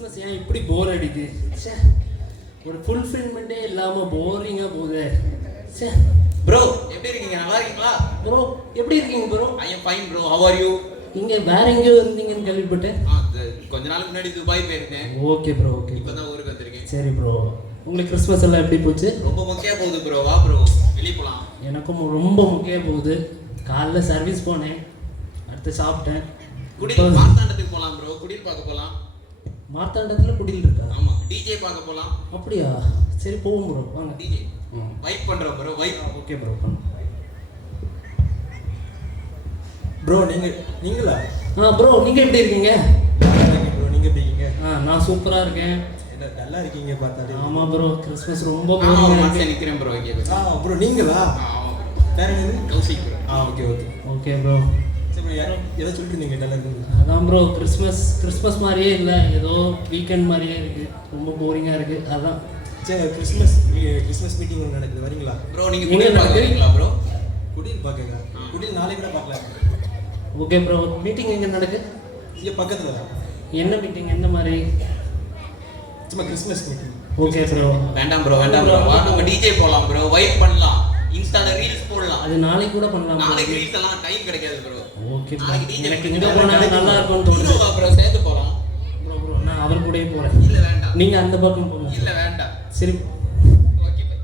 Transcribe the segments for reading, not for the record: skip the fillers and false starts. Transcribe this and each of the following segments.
Christmas ஏன் இப்படி போர் அடிக்கு? சே, ஒரு ஃபுல்ஃபில்மெண்ட்டே இல்லாமல் போரிங்காக போகுது. சே ப்ரோ, எப்படி இருக்கீங்க? நல்லா இருக்கீங்களா? ப்ரோ, எப்படி இருக்கீங்க bro? I am fine bro. How are you? நீங்கள் வேற எங்கேயோ இருந்தீங்கன்னு கேள்விப்பட்டேன். கொஞ்ச நாளுக்கு முன்னாடி துபாய் போயிருந்தேன். Okay bro, okay. இப்போ தான் ஊருக்கு வந்திருக்கேன். சரி ப்ரோ, உங்களுக்கு கிறிஸ்மஸ் எல்லாம் எப்படி போச்சு? ரொம்ப முக்கியம் போகுது ப்ரோ. வா ப்ரோ, வெளியே போகலாம். எனக்கும் ரொம்ப முக்கியம் போகுது. காலைல சர்வீஸ் போனேன், அடுத்து சாப்பிட்டேன். குடில் மார்த்தாண்டத்துக்கு போகலாம் ப்ரோ. குடில் பார்க்க போகலாம். மார்த்தாண்டத்தில் குடில் இருக்கா? ஆமாம், டிஜே பார்க்க போகலாம். அப்படியா? சரி போவோம் ப்ரோ, வாங்க. டிஜே வைப் பண்ணுறோம் bro. Vibe. Okay bro. Bro நீங்களா? ப்ரோ, நீங்கள் எப்படி இருக்கீங்க? ப்ரோ நீங்கள் எப்படி இருக்கீங்க? நான் சூப்பராக இருக்கேன். என்ன நல்லா இருக்கீங்க பார்த்தாலே. ஆமாம் ப்ரோ, கிறிஸ்மஸ் ரொம்ப நிற்கிறேன் ப்ரோ. ஓகே ப்ரோ நீங்களா? ஆமாம் வேற என்னது? Kaushik bro. Okay okay okay bro. சரி ப்ரோ, யாரும் எதை சொல்லிட்டு இருந்தீங்க நல்லா இருக்குங்க? அதான் ப்ரோ, கிறிஸ்மஸ் மாதிரியே இல்லை, ஏதோ வீக்கெண்ட் மாதிரியே இருக்குது. ரொம்ப போரிங்காக இருக்குது. அதான். சரி, கிறிஸ்மஸ் மீட்டிங் ஒன்று நடக்குது, வரீங்களா? ப்ரோ நீங்கள் குடில் பார்க்குறீங்களா ப்ரோ? குடில் பார்க்கங்க. குடில் நாளைக்கு கூட பார்க்கலாம். ஓகே ப்ரோ, மீட்டிங் எங்கே நடக்கு? இங்கே பக்கத்தில் தான். என்ன மீட்டிங், எந்த மாதிரி? சும்மா கிறிஸ்மஸ் மீட்டிங். Okay bro. வேண்டாம் ப்ரோ. வா, நம்ம டிஜே போகலாம் ப்ரோ. வைப் பண்ணலாம். இன்ஸ்டால ரீல்ஸ் போடலாம். அது நாளைக்கு கூட பண்ணலாம். நாளைக்கு ரீல்ஸ் எல்லாம் டைம் கிடைக்காது ப்ரோ. ஓகே ப்ரோ, நாளைக்கு டிஜே எனக்கு இங்கே போனால் நல்லா இருக்கும்னு தோணுது. வா ப்ரோ, சேர்த்து போகலாம். ப்ரோ நான் அவர் கூடயே போகிறேன். இல்லை வேண்டாம். நீங்கள் அந்த பக்கம் போங்க. இல்லை வேண்டாம். சரி. Okay bye.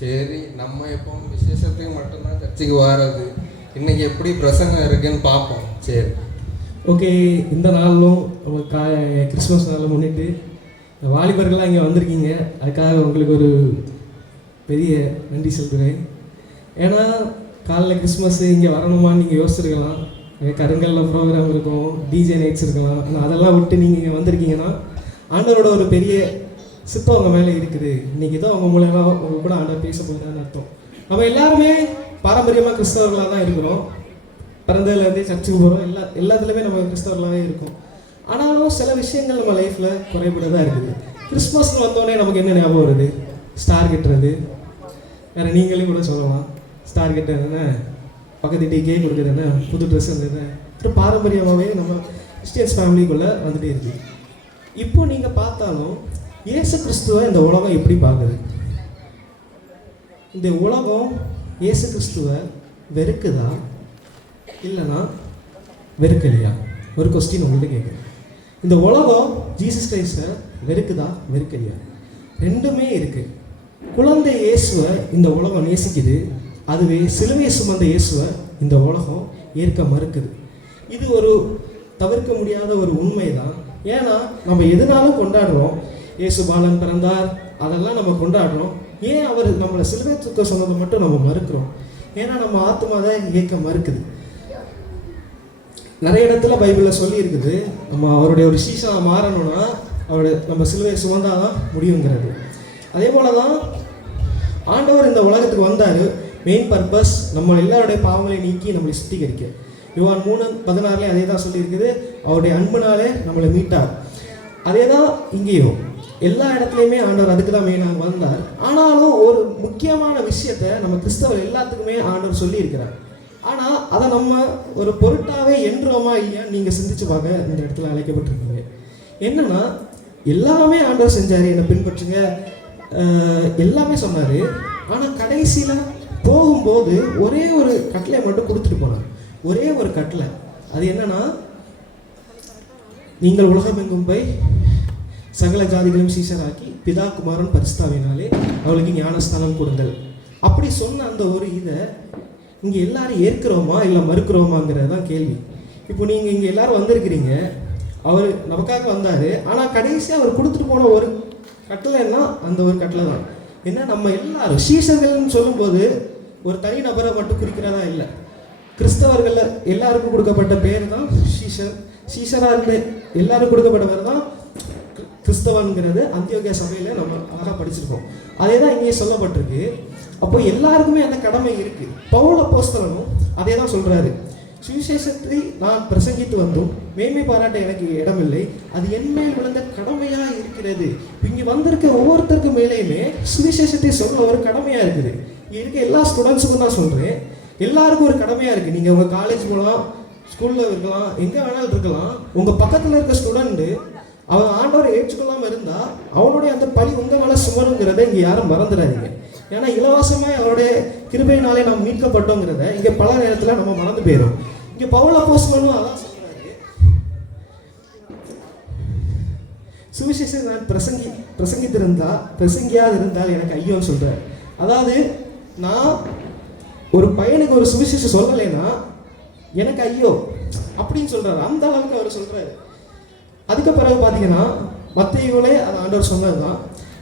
சரி, நம்ம எப்பவும் விசேஷத்துக்கு மட்டும்தான் சர்ச்சுக்கு வர்றது. இன்னைக்கு எப்படி பிரசங்கம் இருக்குன்னு பார்ப்போம். சரி ஓகே. இந்த நாளிலும் கிறிஸ்மஸ் நாளை முன்னிட்டு வாலிபர்கள்லாம் இங்கே வந்திருக்கீங்க. அதுக்காக உங்களுக்கு ஒரு பெரிய நன்றி சொல்கிறேன். ஏன்னா காலைல கிறிஸ்மஸ் இங்கே வரணுமான்னு நீங்கள் யோசிச்சிருக்கலாம். கருங்கல்ல ப்ரோக்ராம் இருக்கும், டிஜே நைட்ஸ் இருக்கலாம். ஆனால் அதெல்லாம் விட்டு நீங்கள் இங்கே வந்திருக்கீங்கன்னா ஆண்டவரோட ஒரு பெரிய சித்தம் அவங்க மேலே இருக்குது. இன்றைக்கி தான் அவங்க மூலமாக அவங்க கூட ஆண்டவர் பேச போகிறான்னு அர்த்தம். நம்ம எல்லாருமே பாரம்பரியமாக கிறிஸ்தவர்களாக தான் இருக்கிறோம். பிறந்ததுலேருந்தே சர்ச்சுக்கு போகிறோம். எல்லாத்துலேயுமே நம்ம கிறிஸ்தவர்களாகவே இருக்கும். ஆனாலும் சில விஷயங்கள் நம்ம லைஃப்பில் குறைபட தான் இருக்குது. கிறிஸ்மஸ்னு வந்தோடனே நமக்கு என்ன ஞாபகம் வருது? ஸ்டார் கட்டுறது. வேறு நீங்களே கூட சொல்லலாம். ஸ்டார் கட்டுறது என்ன, பக்கத்து டீ கேக் கொடுக்குறது என்ன, புது ட்ரெஸ் இருந்தது. அப்புறம் பாரம்பரியமாகவே நம்ம கிறிஸ்டியன்ஸ் ஃபேமிலிக்குள்ளே வந்துகிட்டே இருக்குது. இப்போ நீங்கள் பார்த்தாலும் இயேசு கிறிஸ்துவை இந்த உலகம் எப்படி பார்க்குது? இந்த உலகம் இயேசு கிறிஸ்துவை வெறுக்குதா இல்லைன்னா வெறுக்கலையா? ஒரு கொஸ்டின் உங்கள்கிட்ட கேட்குறேன். இந்த உலகம் ஜீசஸ் கிரைஸ்டை வெறுக்குதா வெறுக்கலையா? ரெண்டுமே இருக்குது. குழந்தை இயேசுவை இந்த உலகம் நேசிக்குது, அதுவே சிலுவை சுமந்த இயேசுவை இந்த உலகம் ஏற்க மறுக்குது. இது ஒரு தவிர்க்க முடியாத ஒரு உண்மை தான். ஏன்னா நம்ம எதுனாலும் கொண்டாடுறோம். இயேசு பாலன் பிறந்தார், அதெல்லாம் நம்ம கொண்டாடுறோம். ஏன் அவர் நம்மளை சிலுவை தூக்க சொன்னதை மட்டும் நம்ம மறுக்கிறோம்? ஏன்னா நம்ம ஆத்மா தான் ஏற்க மறுக்குது. நிறைய இடத்துல பைபிளில் சொல்லி இருக்குது, நம்ம அவருடைய ஒரு சீசனாக மாறணும்னா நம்ம சிலுவையை சுமந்தாதான் முடியுங்கிறது. அதே போல தான் ஆண்டவர் இந்த உலகத்துக்கு வந்தார். மெயின் பர்பஸ் நம்ம எல்லாருடைய பாவங்களை நீக்கி நம்மளை சுத்திகரிக்க. யோவான் 3:16 அதே தான் சொல்லியிருக்குது. அவருடைய அன்புனாலே நம்மளை மீட்டார். அதே தான் இங்கேயும் எல்லா இடத்துலையுமே ஆண்டவர் அதுக்கு தான் மெயினாக வந்தார். ஆனாலும் ஒரு முக்கியமான விஷயத்த நம்ம கிறிஸ்தவர் எல்லாத்துக்குமே ஆண்டவர் சொல்லியிருக்கிறார். ஆனால் அதை நம்ம ஒரு பொருட்டாகவே என்றோமா இல்லையான்னு நீங்கள் சிந்திச்சு பார்க்க இந்த இடத்துல அழைக்கப்பட்டிருக்கீங்க. என்னன்னா எல்லாமே ஆண்டவர் செஞ்சார், என்னை பின்பற்றுங்க எல்லாமே சொன்னார். ஆனால் கடைசியில் போகும்போது ஒரே ஒரு கட்டளை மட்டும் கொடுத்துட்டு போனார். ஒரே ஒரு கட்டளை. அது என்னன்னா, நீங்கள் உலகமெங்கும் போய் சகல ஜாதிகளையும் சீஷராக்கி பிதா குமாரன் பரிசுத்தாவினாலே அவளுக்கு ஞானஸ்தானம் கொடுங்கள். அப்படி சொன்ன அந்த ஒரு இதை இங்கே எல்லாரும் ஏற்கிறோமா இல்லை மறுக்கிறோமாங்கிறது தான் கேள்வி. இப்போ நீங்கள் இங்கே எல்லாரும் வந்திருக்கிறீங்க, அவர் நமக்காக வந்தார். ஆனால் கடைசியாக அவர் கொடுத்துட்டு போன ஒரு கட்டளைன்னா அந்த ஒரு கட்டளை தான். ஏன்னா நம்ம எல்லாரும் சீஷர்கள்னு சொல்லும்போது ஒரு தனி நபரை மட்டும் குறிக்கிறதா இல்லை. கிறிஸ்தவர்கள் எல்லாருக்கும் கொடுக்கப்பட்ட பேர் தான் சீஷராக இருந்து எல்லாரும் கொடுக்கப்பட்டவர் தான் கிறிஸ்தவன்கிறது அந்தியோகியா சபையில் நம்ம அழகாக படிச்சிருக்கோம். அதே தான் இங்கே சொல்லப்பட்டிருக்கு. அப்போ எல்லாருக்குமே அந்த கடமை இருக்குது. பவுல் அப்போஸ்தலனும் அதே தான் சொல்கிறாரு. சுவிசேஷத்தை நான் பிரசங்கித்து வந்தும் மேன்மை பாராட்ட எனக்கு இடமில்லை, அது என் மேல் விழுந்த கடமையாக இருக்கிறது. இங்கே வந்திருக்க ஒவ்வொருத்தருக்கு மேலேயுமே சுவிசேஷத்தை சொல்ல ஒரு கடமையாக இருக்குது. இங்கே இருக்க எல்லா ஸ்டூடெண்ட்ஸுக்கும் தான் சொல்கிறேன், எல்லாருக்கும் ஒரு கடமையாக இருக்குது. நீங்கள் உங்கள் காலேஜ் போகலாம், ஸ்கூலில் இருக்கலாம், எங்கே வேணாலும் இருக்கலாம். உங்கள் பக்கத்தில் இருக்க ஸ்டூடெண்ட்டு அவன் ஆண்டவரை ஏற்றுக்கொள்ளாமல் இருந்தால் அவனுடைய அந்த பழி உங்கள் மேலே சுமருங்கிறத இங்கே யாரும் மறந்துடாதீங்க. ஏன்னா இலவசமாக அவருடைய கிருபையினாலே நாம் மீட்கப்பட்டோங்கிறத இங்கே பல நேரத்தில் நம்ம மறந்து போயிடும். இங்கே பவுல் அப்போஸ்தலனும் அதான் சொல்கிறாரு, சுவிசேஷத்தை நான் பிரசங்கியாது இருந்தால் எனக்கு ஐயோன்னு சொல்கிறார். அதாவது நான் ஒரு பையனுக்கு ஒரு சுவிசேஷம் சொல்லலைன்னா எனக்கு ஐயோ அப்படின்னு சொல்கிறாரு. அந்த அளவுக்கு அவர் சொல்கிறாரு. அதுக்கு பிறகு பார்த்தீங்கன்னா மத்தேயுவிலே அது ஆண்டவர் சொன்னது தான்.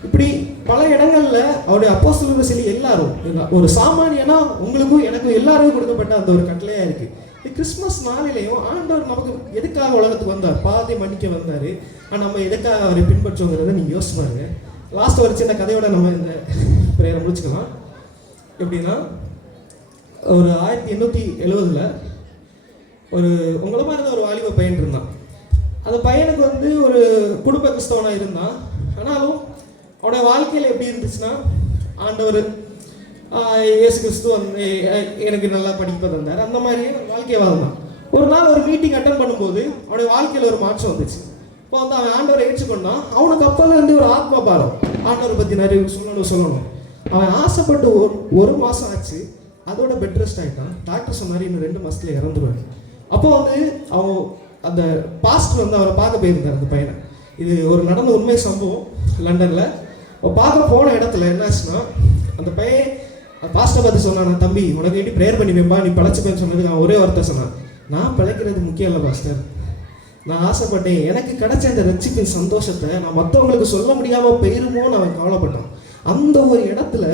இப்படி பல இடங்களில் அவருடைய அப்போஸ்தலர்கள் சொல்லி எல்லாரும் ஒரு சாமானியனா உங்களுக்கும் எனக்கும் எல்லாருக்கும் கொடுக்கப்பட்ட அந்த ஒரு கட்டளையாக இருக்குது. இந்த கிறிஸ்மஸ் நாளிலையும் ஆண்டவர் நமக்கு எதுக்காக உலகத்துக்கு வந்தார்? பாவத்தை மன்னிக்க வந்தார். ஆனால் நம்ம எதுக்காக அவரை பின்பற்றுவோங்கிறத நீங்கள் யோசிச்சு பாருங்க. லாஸ்ட் ஒரு சின்ன கதையோட நம்ம இந்த பிரேயரை முடிச்சுக்கலாம். எப்படின்னா ஒரு 1870 ஒரு உங்களை மாதிரி இருந்த ஒரு வாலிப பையன் இருந்தான். அந்த பையனுக்கு வந்து ஒரு குடும்ப கிறிஸ்தவனாக இருந்தான். ஆனாலும் அவனுடைய வாழ்க்கையில் எப்படி இருந்துச்சுன்னா, ஆண்டவர் இயேசு கிறிஸ்து வந்து எனக்கு நல்லா படிக்க தந்தார், அந்த மாதிரியே வாழ்க்கையை வாழ்ந்தான். ஒரு நாள் ஒரு மீட்டிங் அட்டன் பண்ணும்போது அவனுடைய வாழ்க்கையில் ஒரு மாற்றம் வந்துச்சு. இப்போ வந்து அவன் ஆண்டவரை ஏற்றுக்கொண்டான். அவனுக்கு அப்போல இருந்து ஒரு ஆத்மா பாரம், ஆண்டவரை பற்றி நிறைய சொல்லணும். அவன் ஆசைப்பட்டு ஒரு மாதம் ஆச்சு, அதோட பெட் ரெஸ்ட் ஆகிட்டான். டாக்டர் சொன்னார் இன்னும் 2 மாதத்துல இறந்துருவார். அப்போ வந்து அவன் அந்த பாஸ்டர் வந்து அவரை பார்க்க போயிருந்தார் அந்த பையனை. இது ஒரு நடந்த உண்மை சம்பவம் லண்டனில். பார்க்க போன இடத்துல என்னாச்சுன்னா, அந்த பையன் பாஸ்டரை பார்த்து சொன்னான், தம்பி உனக்கு வேண்டி ப்ரேயர் பண்ணி வைப்பா, நீ பிழைச்சிப்பேன்னு சொன்னதுக்கு அவன் ஒரே வார்த்தை சொன்னான், நான் பிழைக்கிறது முக்கியம் இல்லை பாஸ்டர், நான் ஆசைப்பட்டேன் எனக்கு கிடைச்ச அந்த ரட்சிப்பின் சந்தோஷத்தை நான் மற்றவங்களுக்கு சொல்ல முடியாமல் போயிருமோன்னு அவன் கவலைப்பட்டான். அந்த ஒரு இடத்துல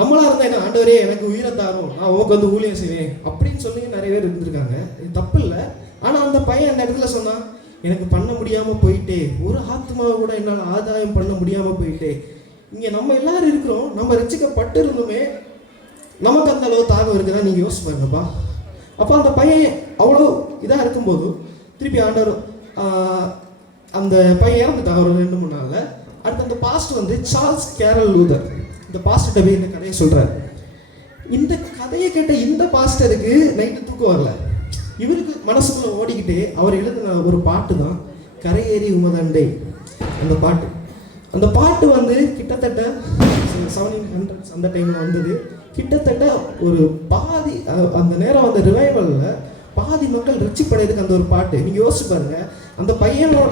நம்மளா இருந்தால் என்ன, ஆண்டவரே எனக்கு உயிரை தாரும், நான் உனக்கு வந்து ஊழியம் செய்வேன் அப்படின்னு சொல்லி நிறைய பேர் இருந்திருக்காங்க. இது தப்பு இல்லை. ஆனால் அந்த பையன் அந்த இடத்துல சொன்னான், எனக்கு பண்ண முடியாமல் போயிட்டே, ஒரு ஆத்மாவை கூட என்னால் ஆதாயம் பண்ண முடியாமல் போயிட்டே. இங்கே நம்ம எல்லாரும் இருக்கிறோம், நம்ம ரட்சிக்கப்பட்டு இருந்துமே நமக்கு அந்த அளவு தாகம் இருக்குதான் நீங்கள் யோசிச்சு பாருங்கப்பா. அப்போ அந்த பையன் அவ்வளோ இதாக இருக்கும்போது திருப்பி ஆண்டவர் அந்த பையன் இறந்துட்டான் ஒரு 2-3 நாளில். அடுத்து அந்த பாஸ்டர் வந்து சார்ல்ஸ் கேரல் லூதர், இந்த பாஸ்டர்கிட்ட போய் இந்த கதையை சொல்கிறார். இந்த கதையை கேட்ட இந்த பாஸ்டருக்கு நைட்டு தூக்கம் வரல. இவருக்கு மனசுக்குள்ள ஓடிக்கிட்டு அவர் எழுதின ஒரு பாட்டு தான் கரையேறி உமதண்டை. அந்த பாட்டு வந்து கிட்டத்தட்ட 1700s அந்த டைமில் வந்தது. கிட்டத்தட்ட ஒரு பாதி அந்த நேரம் அந்த ரிவைவலில் பாதி மக்கள் ரட்சிப்படையதுக்கு அந்த ஒரு பாட்டு. நீங்கள் யோசிச்சு பாருங்க, அந்த பையனோட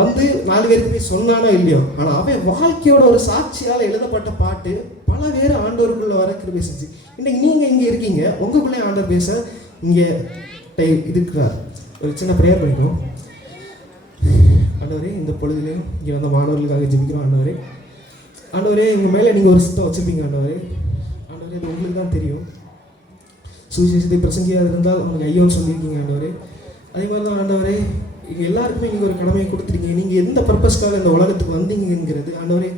வந்து 4 பேருக்கு போய் சொன்னானோ இல்லையோ, ஆனால் அவன் வாழ்க்கையோட ஒரு சாட்சியால் எழுதப்பட்ட பாட்டு பல பேர் ஆண்டவருக்குள்ள வர கிருபை செஞ்சு. இன்னைக்கு நீங்கள் இங்கே இருக்கீங்க, உங்களுக்குள்ளே ஆண்டவர் பேச இங்கே இருக்கிறார். ஒரு சின்ன ப்ரேயர் பண்ணிக்கிறோம். ஆண்டவரே, இந்த பொழுதுலையும் இங்கே வந்த மாணவர்களுக்காக ஜெபிக்கிறோம். ஆண்டவரே உங்கள் மேலே நீங்கள் ஒரு சித்தம் வச்சுருப்பீங்க. ஆண்டவரே இது உங்களுக்கு தான் தெரியும். சுவிசேஷத்தை பிரசங்கியாக இருந்தால் உங்களுக்கு ஐயோன்னு சொல்லியிருக்கீங்க ஆண்டவரே. அதே மாதிரி தான் ஆண்டவரே, இங்கே எல்லாருக்குமே நீங்கள் ஒரு கடமையை கொடுத்துருக்கீங்க. நீங்கள் எந்த பர்பஸ்க்காக இந்த உலகத்துக்கு வந்தீங்கிறது ஆண்டவரே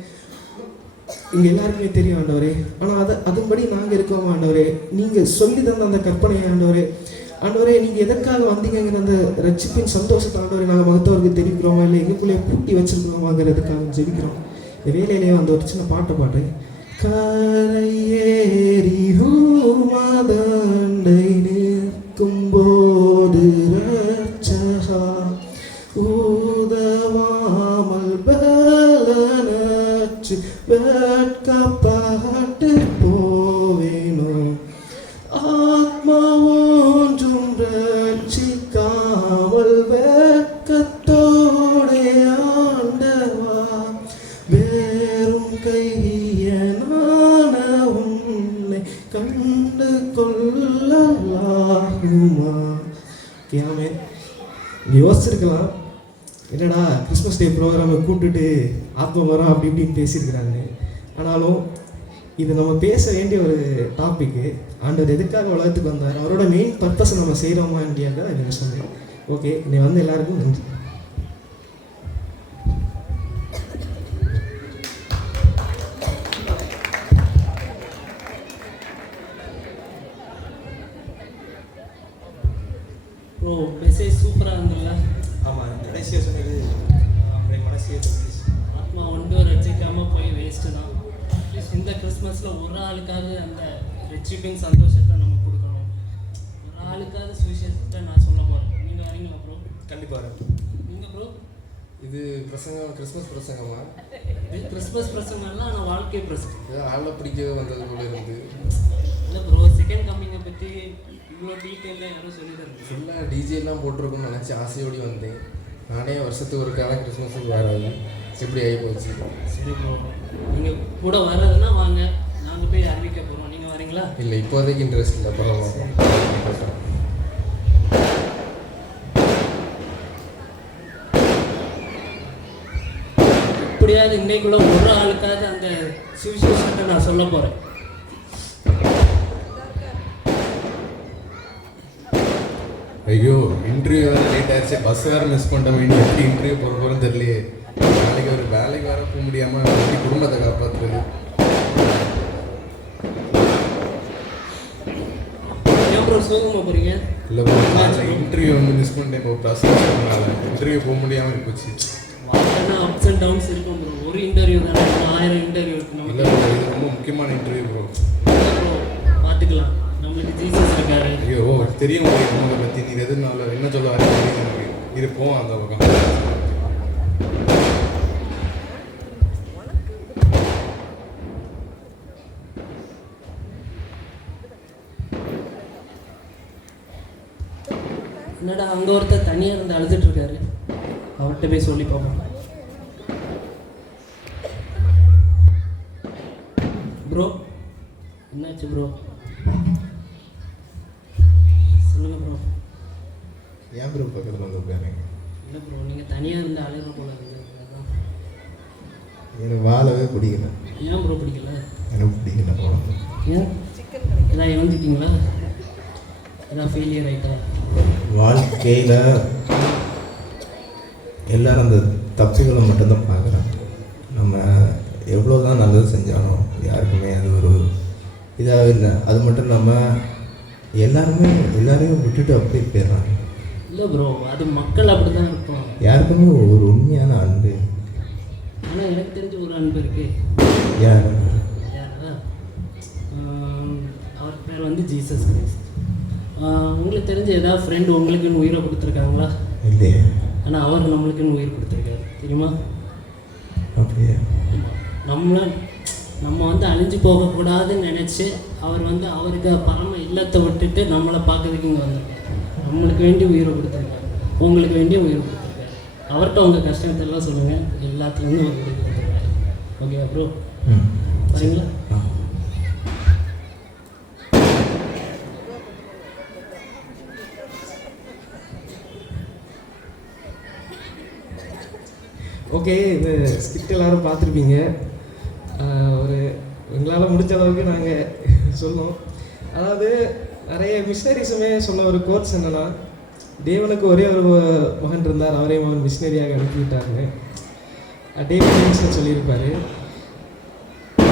இங்கே எல்லாருக்குமே தெரியும் ஆண்டவரே. ஆனால் அதன்படி நாங்கள் இருக்கோம் ஆண்டவரே. நீங்கள் சொல்லி தந்த அந்த கற்பனை ஆண்டவரே நீங்கள் எதற்காக வந்தீங்கிற அந்த ரட்சிப்பின் சந்தோஷத்தை ஆண்டவரே நாங்கள் மகத்தவருக்கு தெரிவிக்கிறோமா, இல்லை எங்களுக்குள்ளேயே பூட்டி வச்சுருக்கிறோமாங்கிறதுக்காக ஜெபிக்கிறோம். இந்த வேலையிலேயே அந்த ஒரு சின்ன பாட்டு கரையேறி உமதண்டை நிற்கும் போது ரட்சகா உதவாமல் பலனற்று வெட்கப்பட்டு போவேனோ, ஆத்மா ஒன்றும் ரட்சிக்காமல் வெட்கத்தோடே ஆண்டவா வேறும் கையனான உன்னை கண்டு கொள்ளலாகுமா. ஆமென். யோசிச்சிருக்கலாம், என்னடா கிறிஸ்மஸ் டே ப்ரோக்ராமை கூப்பிட்டுட்டு ஆத்ம வரம் அப்படி இப்படின்னு பேசியிருக்கிறாங்க. ஆனாலும் இது நம்ம பேச வேண்டிய ஒரு டாப்பிக்கு. ஆண்டவர் எதுக்காக உலகத்துக்கு வந்தார், அவரோட மெயின் பர்பஸ் நம்ம செய்கிறோமா இல்லையாங்க நீங்கள் சொன்னேன். ஓகே, இன்னைக்கு வந்து எல்லாருக்கும் நன்றி. ப்ரோ மெசேஜ் சூப்பராக இருந்ததுல்ல. ஆமாம், கடைசியாக சொன்னது அப்படியே மனசே தோணுச்சு. ஆத்மா ஒன்று ரசிக்காமல் போய் வேஸ்ட்டு தான். அட்லீஸ்ட் இந்த கிறிஸ்மஸில் ஒரு ஆளுக்காவது அந்த ரெச்சிப்பிங் சந்தோஷத்தை நம்ம கொடுக்கணும். ஒரு ஆளுக்காவது சுவிசேஷத்தை நான் சொல்ல போகிறேன். நீங்கள் வரீங்களா ப்ரோ? கண்டிப்பாக வரேன். நீங்கள் ப்ரோ? இது பிரசங்கம், கிறிஸ்மஸ் பிரசங்கமா? இது கிறிஸ்மஸ் பிரசங்கம்லாம் ஆனால் வாழ்க்கை பிரசங்கம். ஏதோ ஆளை பிடிக்க வந்தது போல இருந்து. இல்லை ப்ரோ, செகண்ட் கம்மிங்கை பற்றி இவ்வளோ டீட்டெயிலாக யாரும் சொல்லிடுறது. ஃபுல்லாக டிஜேலாம் போட்டிருக்குன்னு நினச்சி ஆசையோடி வந்தேன். நானே வருஷத்துக்கு ஒரு காலம் கிறிஸ்மஸுக்கு வராது. எப்படி ஆகி போச்சு. சரி ப்ரோ, நீங்கள் கூட வர்றதுன்னா வாங்க, நாங்கள் போய் அறிவிக்க போகிறோம். நீங்கள் வரீங்களா? இல்லை, இப்போதைக்கு இன்ட்ரெஸ்ட் இல்லை. பரவாயில்ல. எப்படியாவது இன்னைக்குள்ள ஒரு ஆளுக்காவது அந்த சுவிசேஷத்தை நான் சொல்ல போகிறேன். ஐயோ, இன்டர்வியூ வேறு லேட் ஆயிடுச்சு, பஸ் வேறு மிஸ் பண்ணிட்ட வேண்டிய எப்படி இன்டர்வியூ போகிற போகிறோன்னு தெரியலையே. நாளைக்கு ஒரு வேலைக்கு வேறு போக முடியாமல் எப்படி குடும்பத்தை காப்பாற்றுறது. ஏன் ப்ரோ சோகமாக போகிறீங்க? இல்லை ப்ரோ, இன்டர்வியூ வந்து மிஸ் பண்ணிட்டேன். இப்போ ப்ளஸ் இன்டர்வியூ போக முடியாமல் போச்சு. வாழ்க்கைனா அப்ஸ் அண்ட் டவுன்ஸ் இருக்கும் ப்ரோ. ஒரு இன்டர்வியூ தானே, 1000 இன்டர்வியூ இருக்கு இல்லை நமக்கு. ப்ரோ, இது ரொம்ப முக்கியமான இன்டர்வியூ ப்ரோ. ப்ரோ பார்த்துக்கலாம், நம்மளுக்கு ஜீசஸ் இருக்காரு. ஐயோ, தெரியும் உங்களை பற்றி. நீ எதுனால என்ன சொல்ல வரீங்க எனக்கு இருப்போம் அந்த பக்கம். என்னடா அங்கே ஒருத்தர் தனியாக இருந்து அழுதுட்டு இருக்காரு, அவர்கிட்ட போய் சொல்லி பார்ப்போம். ப்ரோ என்னாச்சு ப்ரோ? சொல்லுங்க ப்ரோ. ஏன் ப்ரோ பக்கத்தில் வந்து உட்காருங்க? இல்லை ப்ரோ, நீங்கள் தனியாக இருந்து அழுகிற போல இருக்குது. அதான். எனக்கு வாழவே பிடிக்கல. ஏன் ப்ரோ பிடிக்கல? எனக்கு பிடிக்கல போகணும். ஏன் எதாவது இழந்துட்டீங்களா? எதாவது ஃபெயிலியர் ஆகிட்டா? வாழ்க்கையில் எல்லாரும் அந்த தப்புகளை மட்டும்தான் பார்க்குறாங்க. நம்ம எவ்வளோ தான் நல்லது செஞ்சாலும் யாருக்குமே அது ஒரு இதாக இல்லை. அது மட்டும் இல்லாமல் எல்லாரையும் விட்டுட்டு அப்படியே போயிடுறாங்க. இல்லை ப்ரோ, அது மக்கள் அப்படி தான் இருப்போம். யாருக்குமே ஒரு உண்மையான அன்பு. ஆனால் எனக்கு தெரிஞ்ச ஒரு அன்பு இருக்கு. யார்? யாரா? அவர் பேர் வந்து ஜீசஸ் கிரைஸ்ட். உங்களுக்கு தெரிஞ்ச ஏதாவது ஃப்ரெண்டு உங்களுக்குன்னு உயிரை கொடுத்துருக்காங்களா? இல்லையே. ஆனால் அவர் நம்மளுக்குன்னு உயிர் கொடுத்துருக்காரு, தெரியுமா? அப்படியே நம்ம வந்து அழிஞ்சு போகக்கூடாதுன்னு நினச்சி அவர் வந்து அவருக்கு பரம இல்லத்தை விட்டுட்டு நம்மளை பார்க்கறதுக்கு இங்கே வந்திருக்காரு. நம்மளுக்கு வேண்டி உயிரை கொடுத்துருக்காரு, உங்களுக்கு வேண்டிய உயிரை கொடுத்துருக்காரு. அவர்கிட்ட உங்கள் கஷ்டத்தெல்லாம் சொல்லுங்கள், எல்லாத்துலேருந்து ஒரு உயிரை கொடுத்துருக்காரு. ஓகேவா ப்ரோ? சரிங்களா? ஓகே, இந்த ஸ்கிரிப்ட் எல்லோரும் பார்த்துருப்பீங்க. ஒரு எங்களால் முடிஞ்ச அளவுக்கு நாங்கள் சொன்னோம். அதாவது நிறைய மிஷினரிஸுமே சொன்ன ஒரு கோர்ஸ் என்னென்னா, தேவனுக்கு ஒரே ஒரு மகன் இருந்தார், அவரே மகன் மிஷினரியாக அனுப்பிவிட்டாருங்க. டேவிட் சொல்லியிருப்பார்.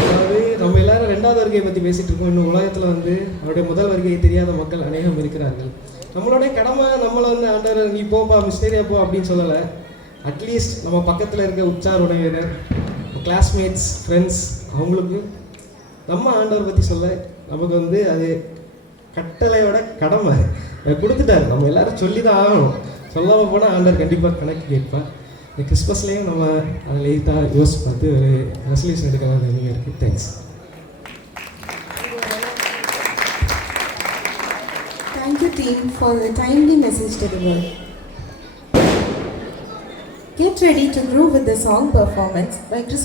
அதாவது நம்ம எல்லாரும் 2வது வருகையை பற்றி பேசிகிட்டு இருக்கோம். இன்னும் உலகத்தில் வந்து அவருடைய முதல் வருகையை தெரியாத மக்கள் அநேகம் இருக்கிறார்கள். நம்மளுடைய கடமை நம்மளை வந்து ஆண்டவர் நீ போப்பா மிஷினரியாக போ அப்படின்னு சொல்லலை. அட்லீஸ்ட் நம்ம பக்கத்தில் இருக்க உற்சார் உறவினர், கிளாஸ்மேட்ஸ், ஃப்ரெண்ட்ஸ், அவங்களுக்கு நம்ம ஆண்டவர் பற்றி சொல்ல நமக்கு வந்து அது கட்டளையோட கடமை கொடுத்துட்டாரு. நம்ம எல்லோரும் சொல்லி தான் ஆகணும். சொல்லாமல் போனால் ஆண்டவர் கண்டிப்பாக கணக்கு கேட்பார். இந்த கிறிஸ்மஸ்லேயும் நம்ம அதை லேட்டாக யோசிச்சு பார்த்து ஒரு ரெசல்யூஷன் எடுக்கலாம் நிலைமை இருக்குது. Thanks. Thank you team for the timely message delivered. Get ready to groove with the song performance by Chris